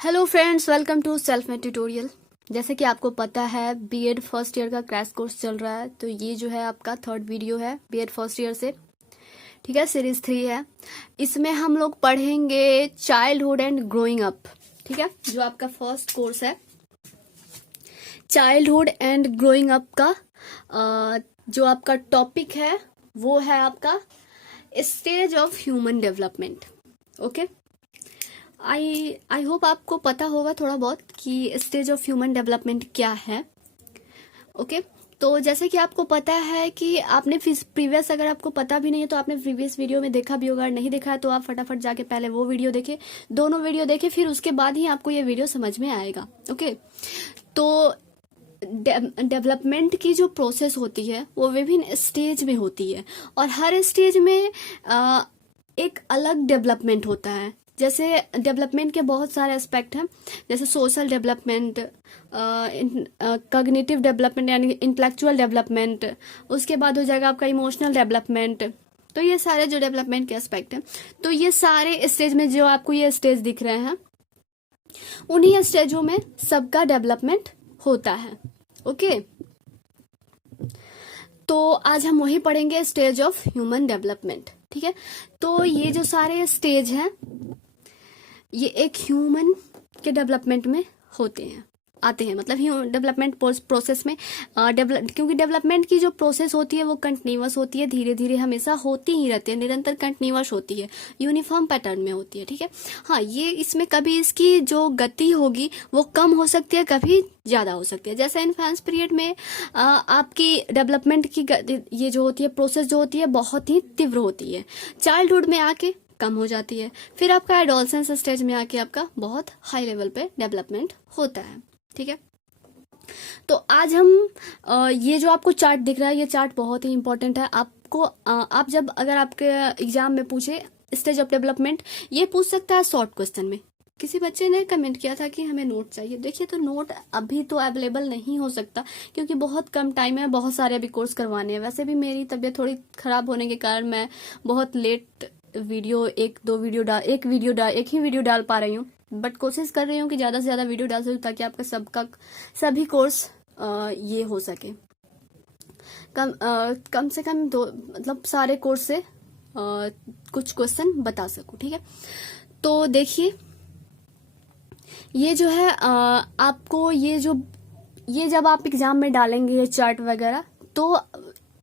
Hello friends, welcome to self made tutorial. जैसे कि आपको पता है बीएड फर्स्ट ईयर का क्रैश कोर्स चल रहा है, तो ये जो है आपका थर्ड वीडियो है बीएड फर्स्ट ईयर से। ठीक है, सीरीज 3 है। इसमें हम लोग पढ़ेंगे चाइल्डहुड एंड ग्रोइंग अप। ठीक है, जो आपका फर्स्ट कोर्स है चाइल्डहुड एंड ग्रोइंग अप का जो आपका टॉपिक है वो है आपका stage of human development. Okay, I hope आपको पता होगा थोड़ा बहुत कि स्टेज ऑफ ह्यूमन डेवलपमेंट क्या है। ओके, तो जैसे कि आपको पता है कि आपने प्रीवियस, अगर आपको पता भी नहीं है तो आपने प्रीवियस वीडियो में देखा भी होगा, नहीं देखा है तो आप फटाफट जाके पहले वो वीडियो देखे, दोनों वीडियो देखे, फिर उसके बाद ही आपको ये वीडियो समझ में आएगा। ओके, तो डेवलपमेंट की जो प्रोसेस होती है वो विभिन्न स्टेज में होती है और हर स्टेज में एक अलग डेवलपमेंट होता है। जैसे डेवलपमेंट के बहुत सारे एस्पेक्ट हैं, जैसे सोशल डेवलपमेंट, कॉग्निटिव डेवलपमेंट यानी इंटेलेक्चुअल डेवलपमेंट, उसके बाद हो जाएगा आपका इमोशनल डेवलपमेंट। तो ये सारे जो डेवलपमेंट के एस्पेक्ट हैं, तो ये सारे स्टेज में जो आपको ये स्टेज दिख रहे हैं उन्हीं स्टेजों में सबका डेवलपमेंट होता है। ओके, तो आज हम वही पढ़ेंगे स्टेज ऑफ ह्यूमन डेवलपमेंट। ठीक है, तो ये जो सारे स्टेज हैं ये एक ह्यूमन के डेवलपमेंट में होते हैं, आते हैं, मतलब डेवलपमेंट प्रोसेस में क्योंकि डेवलपमेंट की जो प्रोसेस होती है वो कंटिन्यूअस होती है, धीरे धीरे हमेशा होती ही रहती है, निरंतर कंटिन्यूअस होती है, यूनिफॉर्म पैटर्न में होती है। ठीक है, हाँ, ये इसमें कभी इसकी जो गति होगी वो कम हो सकती है, कभी ज्यादा हो सकती है। जैसे इन्फेंस पीरियड में आपकी डेवलपमेंट की ये जो होती है प्रोसेस जो होती है बहुत ही तीव्र होती है, चाइल्डहुड में आके कम हो जाती है, फिर आपका एडोलसेंस स्टेज में आके आपका बहुत हाई लेवल पे डेवलपमेंट होता है। ठीक है, तो आज हम ये जो आपको चार्ट दिख रहा है ये चार्ट बहुत ही इंपॉर्टेंट है आपको। आप जब अगर आपके एग्जाम में पूछे स्टेज ऑफ डेवलपमेंट, ये पूछ सकता है शॉर्ट क्वेश्चन में। किसी बच्चे ने कमेंट किया था कि हमें नोट चाहिए। देखिए, तो नोट अभी तो अवेलेबल नहीं हो सकता क्योंकि बहुत कम टाइम है, बहुत सारे अभी कोर्स करवाने हैं। वैसे भी मेरी तबीयत थोड़ी खराब होने के कारण मैं बहुत लेट वीडियो एक ही वीडियो डाल पा रही हूँ, बट कोशिश कर रही हूँ कि ज्यादा से ज्यादा वीडियो डाल सकूँ ताकि आपका सभी कोर्स ये हो सके। कम से कम दो, मतलब सारे कोर्स से कुछ क्वेश्चन बता सकूं। ठीक है, तो देखिए ये जो है आपको ये जब आप एग्जाम में डालेंगे ये चार्ट वगैरह, तो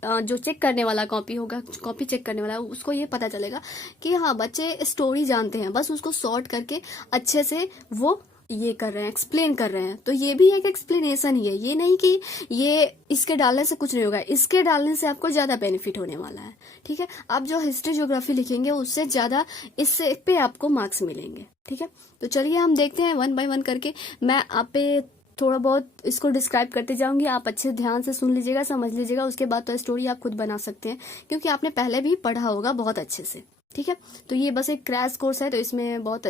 जो चेक करने वाला कॉपी होगा, कॉपी चेक करने वाला, उसको ये पता चलेगा कि हाँ बच्चे स्टोरी जानते हैं, बस उसको सॉर्ट करके अच्छे से वो ये कर रहे हैं, एक्सप्लेन कर रहे हैं। तो ये भी एक एक्सप्लेनेशन ही है, ये नहीं कि ये इसके डालने से कुछ नहीं होगा, इसके डालने से आपको ज्यादा बेनिफिट होने वाला है। ठीक है, आप जो हिस्ट्री ज्योग्राफी लिखेंगे उससे ज्यादा इससे पे आपको मार्क्स मिलेंगे। ठीक है, तो चलिए हम देखते हैं वन बाय वन करके। मैं आप पे थोड़ा बहुत इसको डिस्क्राइब करते जाऊंगी, आप अच्छे ध्यान से सुन लीजिएगा, समझ लीजिएगा, उसके बाद तो स्टोरी आप खुद बना सकते हैं क्योंकि आपने पहले भी पढ़ा होगा बहुत अच्छे से। ठीक है, तो ये बस एक क्रैश कोर्स है, तो इसमें बहुत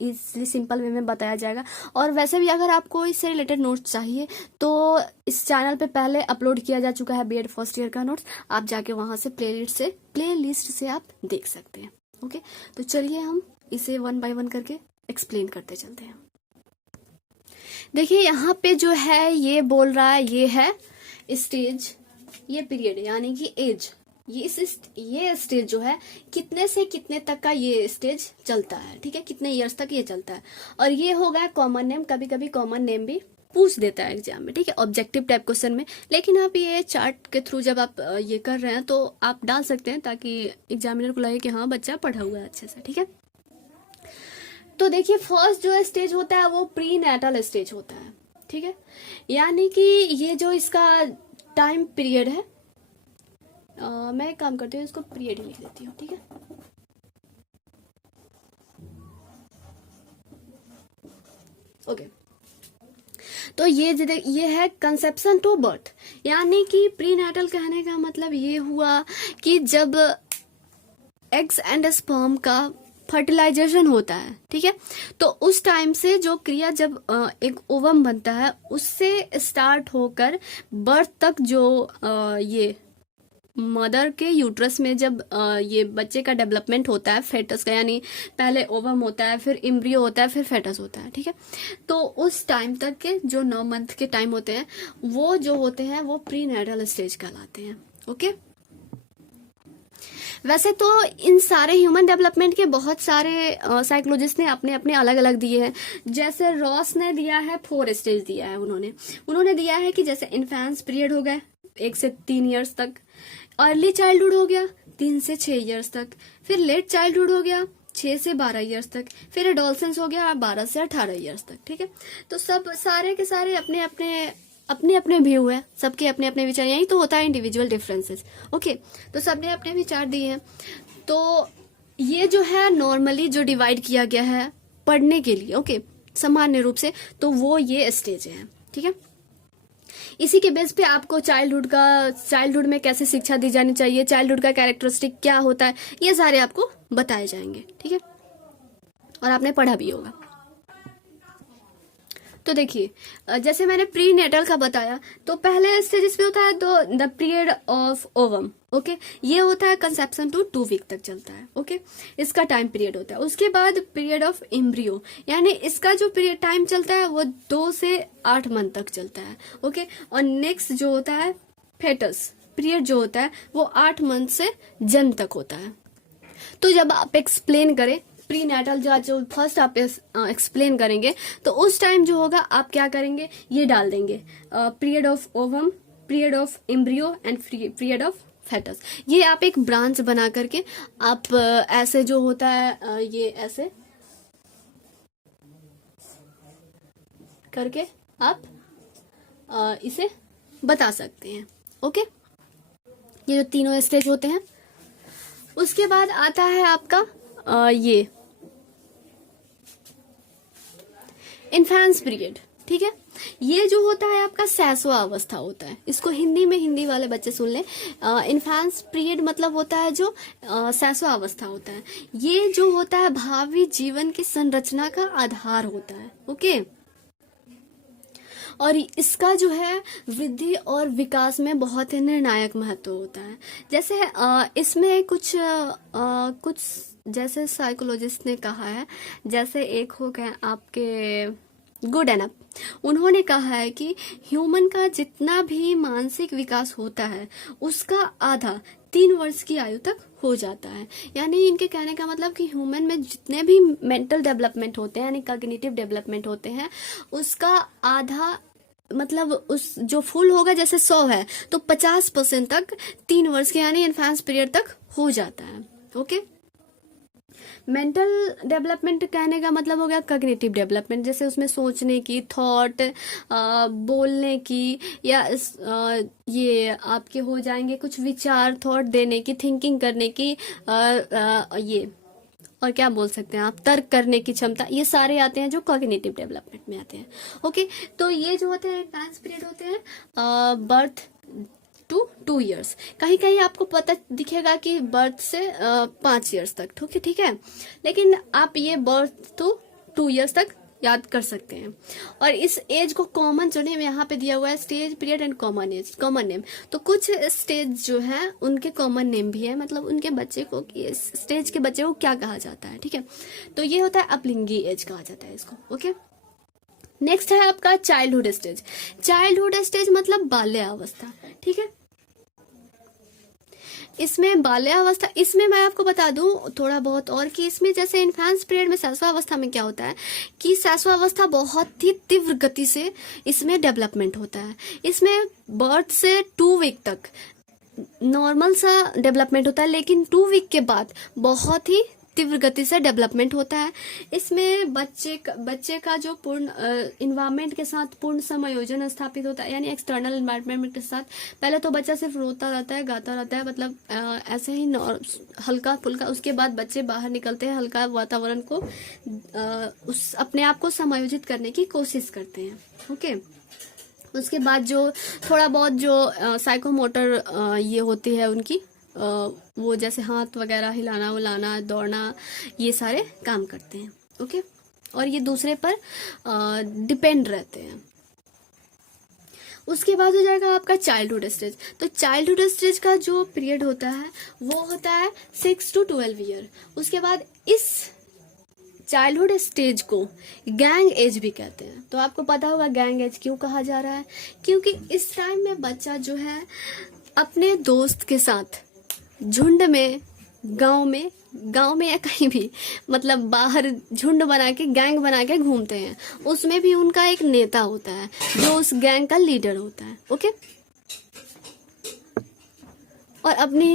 इजली सिंपल वे में बताया जाएगा। और वैसे भी अगर आपको इससे रिलेटेड नोट्स चाहिए तो इस चैनल पे पहले अपलोड किया जा चुका है बीएड फर्स्ट ईयर का नोट्स, आप जाके वहां से प्ले लिस्ट से आप देख सकते हैं। ओके, तो चलिए हम इसे वन बाय वन करके एक्सप्लेन करते चलते हैं। देखिए यहाँ पे जो है ये बोल रहा है ये है स्टेज, ये पीरियड यानी कि एज, ये स्टेज जो है कितने से कितने तक का ये स्टेज चलता है। ठीक है, कितने इयर्स तक ये चलता है। और ये हो गया कॉमन नेम, कभी कभी कॉमन नेम भी पूछ देता है एग्जाम में। ठीक है, ऑब्जेक्टिव टाइप क्वेश्चन में, लेकिन आप ये चार्ट के थ्रू जब आप ये कर रहे हैं तो आप डाल सकते हैं ताकि एग्जामिनर को लगे कि हाँ बच्चा पढ़ा हुआ है अच्छे से। ठीक है, तो देखिए फर्स्ट जो स्टेज होता है वो प्री नेटल स्टेज होता है। ठीक है, यानी कि ये जो इसका टाइम पीरियड है, मैं एक काम करती हूँ इसको पीरियड ही लिख देती हूँ। ठीक है, ओके, तो ये है कंसेप्शन टू बर्थ, यानी कि प्री नेटल कहने का मतलब ये हुआ कि जब एग्स एंड स्पर्म का फर्टिलाइजेशन होता है। ठीक है, तो उस टाइम से जो क्रिया जब एक ओवम बनता है उससे स्टार्ट होकर बर्थ तक जो ये मदर के यूट्रस में जब ये बच्चे का डेवलपमेंट होता है फेटस का, यानी पहले ओवम होता है, फिर एम्ब्रियो होता है, फिर फेटस होता है, ठीक है। तो उस टाइम तक के जो 9 मंथ के टाइम होते हैं वो जो होते हैं वो प्री नेटल स्टेज कहलाते हैं। ओके, वैसे तो इन सारे ह्यूमन डेवलपमेंट के बहुत सारे साइकोलॉजिस्ट ने अपने अपने अलग अलग दिए हैं। जैसे रॉस ने दिया है 4 स्टेज दिया है उन्होंने दिया है कि जैसे इन्फेंस पीरियड हो गए 1 से 3 ईयर्स तक, अर्ली चाइल्डहुड हो गया 3 से 6 ईयर्स तक, फिर लेट चाइल्डहुड हो गया 6 से 12 ईयर्स तक, फिर एडोलसेंस हो गया 12 से 18 ईयर्स तक, ठीक है। तो सब सारे के सारे अपने अपने व्यू है, सबके अपने अपने विचार, यही तो होता है इंडिविजुअल डिफरेंसेस। ओके, तो सबने अपने विचार दिए हैं। तो ये जो है नॉर्मली जो डिवाइड किया गया है पढ़ने के लिए, ओके, सामान्य रूप से, तो वो ये स्टेज है, ठीक है। इसी के बेस पे आपको चाइल्डहुड में कैसे शिक्षा दी जानी चाहिए, चाइल्डहुड का कैरेक्टरिस्टिक क्या होता है, ये सारे आपको बताए जाएंगे, ठीक है, और आपने पढ़ा भी होगा। तो देखिए जैसे मैंने प्री नेटल का बताया, तो पहले स्टेज इसमें होता है तो the period of ovum, okay, ये होता है कंसेप्शन टू 2 वीक तक चलता है, ओके, इसका टाइम पीरियड होता है। उसके बाद पीरियड ऑफ एम्ब्रियो, यानी इसका जो पीरियड टाइम चलता है वो 2 से 8 मंथ तक चलता है, ओके। और नेक्स्ट जो होता है फेटस पीरियड जो होता है वो 8 मंथ से जन्म तक होता है। तो जब आप एक्सप्लेन करें प्री नेटल जो फर्स्ट आप एक्सप्लेन करेंगे, तो उस टाइम जो होगा आप क्या करेंगे, ये डाल देंगे period of ovum, period of embryo and period of foetus. ये आप एक ब्रांच बना करके आप ऐसे जो होता है ये ऐसे करके आप इसे बता सकते हैं, ओके। ये जो तीनों स्टेज होते हैं। उसके बाद आता है आपका ये इन्फेंस पीरियड, ठीक है। ये जो होता है आपका सैसवा अवस्था होता है, इसको हिंदी में हिंदी वाले बच्चे सुन लें। इन्फेंस पीरियड मतलब होता है जो सैसवा अवस्था होता है, ये जो होता है भावी जीवन की संरचना का आधार होता है, ओके। और इसका जो है वृद्धि और विकास में बहुत ही निर्णायक महत्व होता है। जैसे इसमें कुछ जैसे साइकोलॉजिस्ट ने कहा है, जैसे एक हो गए आपके गुड एनप, उन्होंने कहा है कि ह्यूमन का जितना भी मानसिक विकास होता है उसका आधा 3 वर्ष की आयु तक हो जाता है। यानी इनके कहने का मतलब कि ह्यूमन में जितने भी मेंटल डेवलपमेंट होते हैं यानी कॉग्निटिव डेवलपमेंट होते हैं, उसका आधा मतलब उस जो फुल होगा, जैसे 100 है तो 50% तक 3 वर्ष के यानी इन्फेंस पीरियड तक हो जाता है, ओके। मेंटल डेवलपमेंट कहने का मतलब हो गया कॉग्निटिव डेवलपमेंट, जैसे उसमें सोचने की, थॉट, बोलने की, या ये आपके हो जाएंगे कुछ विचार, थॉट देने की, थिंकिंग करने की, ये और क्या बोल सकते हैं आप, तर्क करने की क्षमता, ये सारे आते हैं जो कॉग्निटिव डेवलपमेंट में आते हैं, ओके। तो ये जो होते हैं एडवांस पीरियड होते हैं बर्थ टू 2 ईयर्स, कहीं कहीं आपको पता दिखेगा कि बर्थ से 5 ईयर्स तक, ठीक है, लेकिन आप ये बर्थ टू 2 ईयर्स तक याद कर सकते हैं। और इस एज को कॉमन जो नेम यहाँ पे दिया हुआ है stage period and common age, common name, तो कुछ स्टेज जो है उनके कॉमन नेम भी है, मतलब उनके बच्चे को स्टेज के बच्चे को क्या कहा जाता है, ठीक है। तो ये होता है अपलिंगी एज कहा जाता है इसको, ओके। नेक्स्ट है आपका चाइल्डहुड स्टेज। चाइल्डहुड स्टेज मतलब बाल्यावस्था, ठीक है। इसमें बाल्यावस्था, इसमें मैं आपको बता दूं थोड़ा बहुत और कि इसमें जैसे इन्फेंस पीरियड में सैसवावस्था में क्या होता है कि सैसवावस्था बहुत ही तीव्र गति से इसमें डेवलपमेंट होता है। इसमें बर्थ से 2 वीक तक नॉर्मल सा डेवलपमेंट होता है, लेकिन 2 वीक के बाद बहुत ही तीव्र गति से डेवलपमेंट होता है। इसमें बच्चे का जो पूर्ण इन्वायरमेंट के साथ पूर्ण समायोजन स्थापित होता है, यानी एक्सटर्नल इन्वायरमेंट के साथ। पहले तो बच्चा सिर्फ रोता रहता है, गाता रहता है, मतलब ऐसे ही हल्का फुल्का, उसके बाद बच्चे बाहर निकलते हैं, हल्का वातावरण को उस अपने आप को समायोजित करने की कोशिश करते हैं, ओके। उसके बाद जो थोड़ा बहुत जो साइकोमोटर ये होती है उनकी, वो जैसे हाथ वगैरह हिलाना उलाना, दौड़ना, ये सारे काम करते हैं, ओके। और ये दूसरे पर डिपेंड रहते हैं। उसके बाद हो जाएगा आपका चाइल्डहुड स्टेज। तो चाइल्डहुड स्टेज का जो पीरियड होता है वो होता है 6 to 12 ईयर। उसके बाद इस चाइल्डहुड स्टेज को गैंग एज भी कहते हैं। तो आपको पता होगा गैंग एज क्यों कहा जा रहा है, क्योंकि इस टाइम में बच्चा जो है अपने दोस्त के साथ झुंड में, गांव में या कहीं भी, मतलब बाहर झुंड बना के, गैंग बना के घूमते हैं। उसमें भी उनका एक नेता होता है जो उस गैंग का लीडर होता है। ओके, और अपनी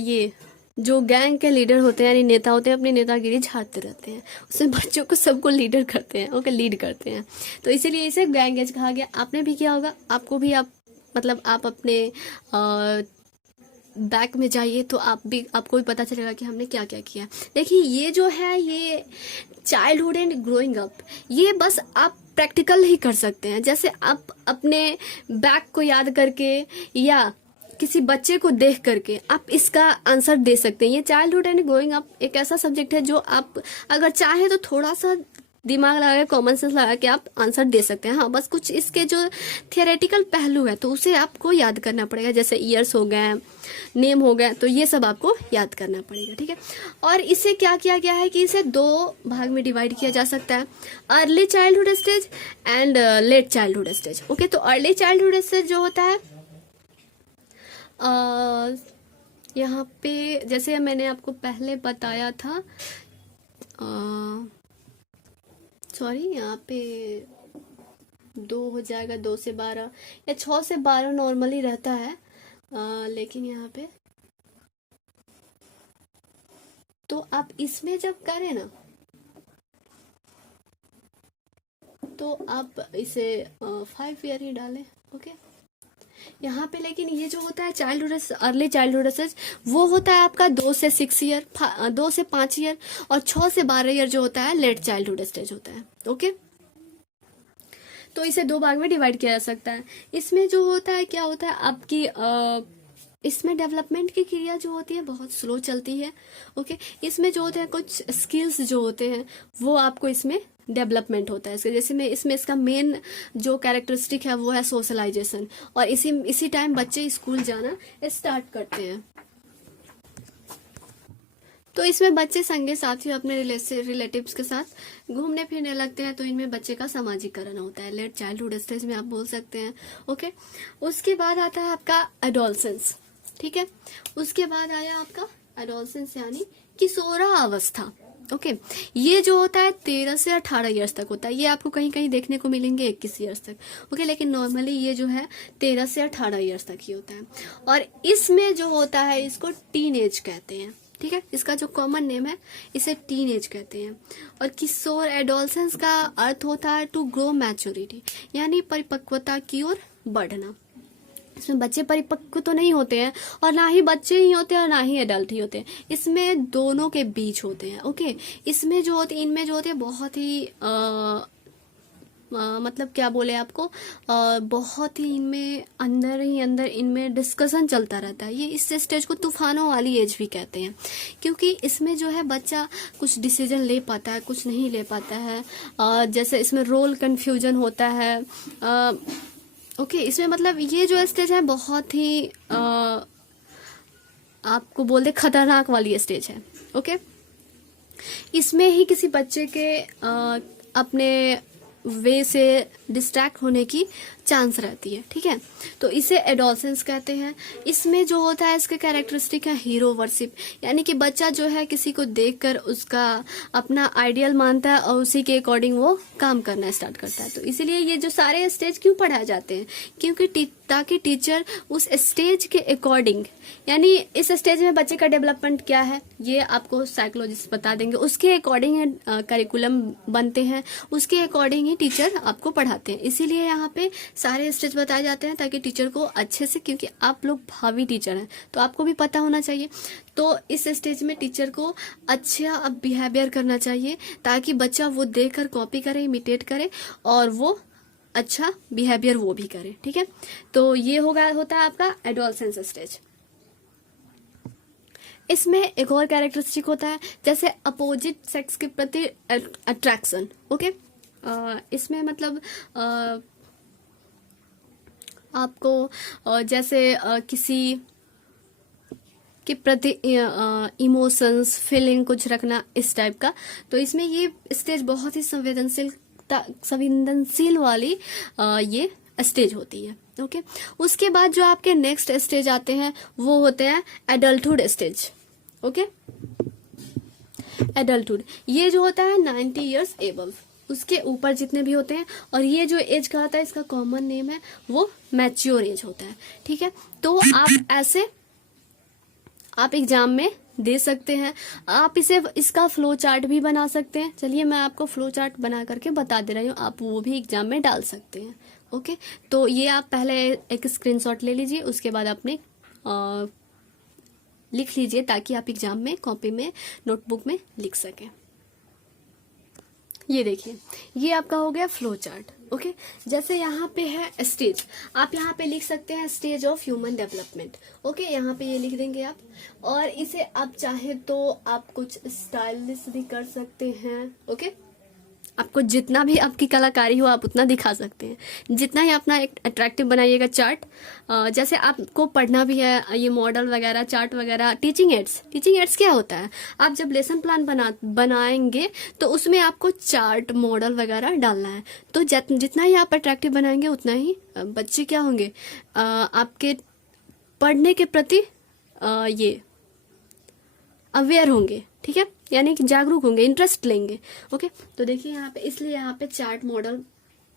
ये जो गैंग के लीडर होते हैं यानी नेता होते हैं, अपनी नेतागिरी झाड़ते रहते हैं, उसमें बच्चों को सबको लीडर करते हैं। ओके, लीड करते हैं। तो इसीलिए इसे गैंग एज कहा गया। आपने भी किया होगा, आपको भी, आप मतलब आप अपने बैक में जाइए तो आपको भी पता चलेगा कि हमने क्या क्या किया। देखिए ये जो है, ये चाइल्डहुड एंड ग्रोइंग अप, ये बस आप प्रैक्टिकल ही कर सकते हैं। जैसे आप अपने बैक को याद करके या किसी बच्चे को देख करके आप इसका आंसर दे सकते हैं। ये चाइल्डहुड एंड ग्रोइंग अप एक ऐसा सब्जेक्ट है जो आप अगर चाहे तो थोड़ा सा दिमाग लगा के, कॉमन सेंस लगा के आप आंसर दे सकते हैं। हाँ, बस कुछ इसके जो थियोरेटिकल पहलू है तो उसे आपको याद करना पड़ेगा, जैसे ईयर्स हो गए, नेम हो गए, तो ये सब आपको याद करना पड़ेगा। ठीक है, और इसे क्या किया गया है कि इसे 2 भाग में डिवाइड किया जा सकता है, early childhood stage and let childhood stage. Okay, तो अर्ली चाइल्डहुड स्टेज जो होता है यहाँ पे जैसे मैंने आपको पहले बताया था, सॉरी यहाँ पे 2 हो जाएगा, 2 से 12 या 6 से 12 नॉर्मली रहता है, लेकिन यहाँ पे तो आप इसमें जब करें ना तो आप इसे 5 ईयर ही डालें। ओके, यहाँ पे लेकिन ये जो होता है चाइल्डहुड, अर्ली चाइल्डहुड स्टेज, वो होता है आपका 2 से 6 ईयर, 2 से 5 ईयर, और 6 से 12 ईयर जो होता है लेट चाइल्डहुड स्टेज होता है। ओके, तो इसे 2 भाग में डिवाइड किया जा सकता है। इसमें जो होता है, क्या होता है आपकी इसमें डेवलपमेंट की क्रिया जो होती है बहुत स्लो चलती है। ओके, इसमें जो होते हैं कुछ स्किल्स जो होते हैं वो आपको इसमें डेवलपमेंट होता है। जैसे में इसमें इसका मेन जो कैरेक्टरिस्टिक है वो है सोशलाइजेशन, और इसी टाइम बच्चे स्कूल जाना स्टार्ट करते हैं। तो इसमें बच्चे संगे साथी अपने रिलेटिव्स के साथ घूमने फिरने लगते हैं, तो इनमें बच्चे का सामाजिकरण होता है। लेट चाइल्डहुड स्टेज में आप बोल सकते हैं। ओके, उसके बाद आता है आपका एडोलसेंस। ठीक है, उसके बाद आया आपका एडोलसेंस यानी किशोरावस्था। ओके, ये जो होता है 13 से 18 इयर्स तक होता है। ये आपको कहीं कहीं देखने को मिलेंगे 21 इयर्स तक। ओके, लेकिन नॉर्मली ये जो है 13 से 18 इयर्स तक ही होता है। और इसमें जो होता है इसको टीन एज कहते हैं। ठीक है, इसका जो कॉमन नेम है इसे टीन एज कहते हैं। और किशोर एडोलसेंस का अर्थ होता है टू ग्रो मैच्योरिटी, यानी परिपक्वता की ओर बढ़ना। इसमें बच्चे परिपक्व तो नहीं होते हैं, और ना ही बच्चे ही होते हैं और ना ही एडल्ट ही होते हैं, इसमें दोनों के बीच होते हैं। ओके, इसमें जो होते, इनमें जो होते हैं बहुत ही मतलब क्या बोले आपको, बहुत ही इनमें अंदर ही अंदर इनमें डिस्कशन चलता रहता है। ये इस स्टेज को तूफानों वाली एज भी कहते हैं, क्योंकि इसमें जो है बच्चा कुछ डिसीजन ले पाता है, कुछ नहीं ले पाता है। जैसे इसमें रोल कंफ्यूजन होता है। ओके, इसमें मतलब ये जो स्टेज है बहुत ही आपको बोल दे खतरनाक वाली स्टेज है। ओके, इसमें ही किसी बच्चे के अपने वे से डिस्ट्रैक्ट होने की चांस रहती है। ठीक है, तो इसे एडोलसेंस कहते हैं। इसमें जो होता है इसके कैरेक्टरिस्टिक है हीरो वर्शिप, यानी कि बच्चा जो है किसी को देखकर उसका अपना आइडियल मानता है और उसी के अकॉर्डिंग वो काम करना स्टार्ट करता है। तो इसीलिए ये जो सारे स्टेज क्यों पढ़ाए जाते हैं, क्योंकि ताकि टीचर उस स्टेज के अकॉर्डिंग, यानी इस स्टेज में बच्चे का डेवलपमेंट क्या है ये आपको साइकोलॉजिस्ट बता देंगे, उसके अकॉर्डिंग करिकुलम बनते हैं, उसके अकॉर्डिंग ही टीचर आपको पढ़ाते हैं। इसीलिए यहाँ पे सारे स्टेज बताए जाते हैं ताकि टीचर को अच्छे से, क्योंकि आप लोग भावी टीचर हैं तो आपको भी पता होना चाहिए। तो इस स्टेज में टीचर को अच्छा अब बिहेवियर करना चाहिए ताकि बच्चा वो देखकर कॉपी करे, इमिटेट करे और वो अच्छा बिहेवियर वो भी करे। ठीक है, तो ये होता है आपका एडोलसेंस स्टेज। इसमें एक और कैरेक्टरिस्टिक होता है जैसे अपोजिट सेक्स के प्रति अट्रैक्शन। ओके, इसमें मतलब आपको जैसे किसी के प्रति इमोशंस फीलिंग कुछ रखना, इस टाइप का। तो इसमें ये स्टेज बहुत ही संवेदनशील वाली ये स्टेज होती है। ओके, उसके बाद जो आपके नेक्स्ट स्टेज आते हैं वो होते हैं एडल्टहुड स्टेज। ओके, एडल्टहुड ये जो होता है 90 इयर्स एबव, उसके ऊपर जितने भी होते हैं। और ये जो एज का आता है, इसका कॉमन नेम है वो मैच्योर एज होता है। ठीक है, तो आप ऐसे आप एग्जाम में दे सकते हैं। आप इसका फ्लो चार्ट भी बना सकते हैं। चलिए मैं आपको फ्लो चार्ट बना करके बता दे रही हूँ, आप वो भी एग्जाम में डाल सकते हैं। ओके, तो ये आप पहले एक स्क्रीनशॉट ले लीजिए, उसके बाद अपने लिख लीजिए ताकि आप एग्जाम में कॉपी में नोटबुक में लिख सकें। ये देखिए, ये आपका हो गया फ्लो चार्ट। ओके, जैसे यहाँ पे है स्टेज, आप यहाँ पे लिख सकते हैं stage of human development. Okay, यहाँ पे ये लिख देंगे आप, और इसे आप चाहे तो आप कुछ स्टाइलिश भी कर सकते हैं। ओके, आपको जितना भी आपकी कलाकारी हो आप उतना दिखा सकते हैं, जितना ही अपना एक अट्रैक्टिव बनाइएगा चार्ट। जैसे आपको पढ़ना भी है ये मॉडल वगैरह, चार्ट वगैरह, टीचिंग एड्स क्या होता है, आप जब लेसन प्लान बनाएंगे तो उसमें आपको चार्ट मॉडल वगैरह डालना है। तो जितना ही आप अट्रैक्टिव बनाएंगे उतना ही बच्चे क्या होंगे, आपके पढ़ने के प्रति ये अवेयर होंगे। ठीक है, यानी कि जागरूक होंगे, इंटरेस्ट लेंगे। ओके, तो देखिए यहाँ पे, इसलिए यहाँ पे चार्ट मॉडल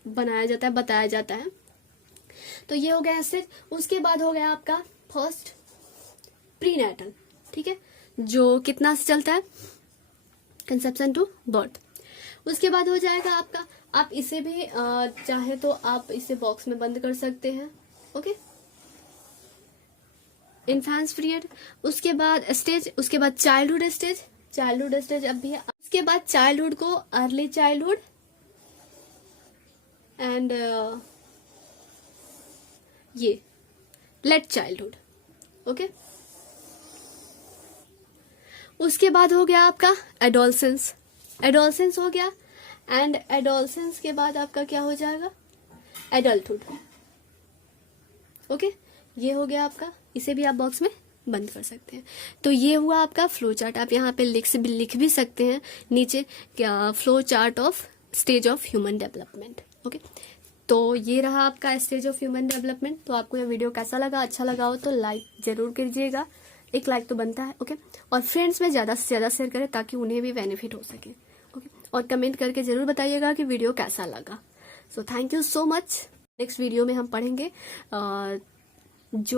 बनाया जाता है, बताया जाता है। तो ये हो गया स्टेज। उसके बाद हो गया आपका फर्स्ट प्रीनेटल। ठीक है, जो कितना से चलता है, कंसेप्शन टू बर्थ। उसके बाद हो जाएगा आपका, आप इसे भी चाहे तो आप इसे बॉक्स में बंद कर सकते हैं। Okay, infants period. उसके बाद स्टेज, उसके बाद चाइल्डहुड स्टेज अब भी है। उसके बाद चाइल्डहुड को अर्ली चाइल्डहुड एंड ये लेट चाइल्डहुड। ओके, उसके बाद हो गया आपका एडोलसेंस हो गया, एंड एडोलसेंस के बाद आपका क्या हो जाएगा, एडल्टहुड। ओके, ये हो गया आपका, इसे भी आप बॉक्स में बंद कर सकते हैं। तो ये हुआ आपका फ्लो चार्ट। आप यहाँ पे लिख भी सकते हैं नीचे क्या, flow chart of stage of human development. Okay, तो ये रहा आपका स्टेज ऑफ ह्यूमन डेवलपमेंट। तो आपको ये वीडियो कैसा लगा, अच्छा लगा हो तो लाइक जरूर कीजिएगा, एक लाइक तो बनता है। ओके, और फ्रेंड्स में ज्यादा से ज्यादा शेयर करें ताकि उन्हें भी बेनिफिट हो सके। ओके, और कमेंट करके जरूर बताइएगा कि वीडियो कैसा लगा। So thank you so much. Next video में हम पढ़ेंगे जो